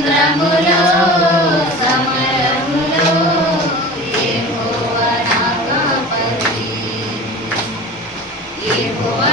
రంధ్రములో సమరములో యెహోవా నా కాపరి యెహోవా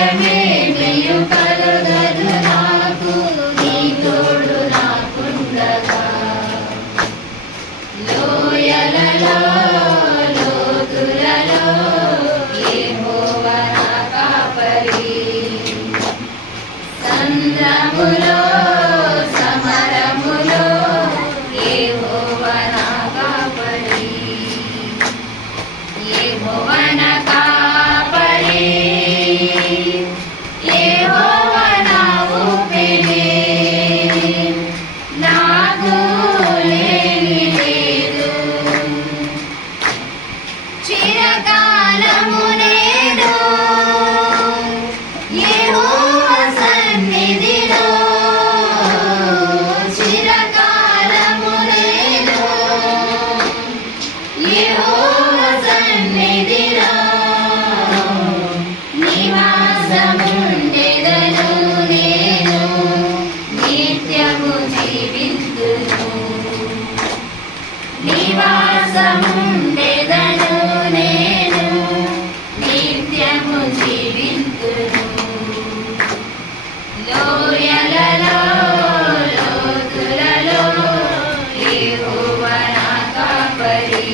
yeah జీవిద్దును నివాసముండెదను నేను నిత్యము జీవిద్దును లోయలలో లోతులలో యెహోవా నా కాపరి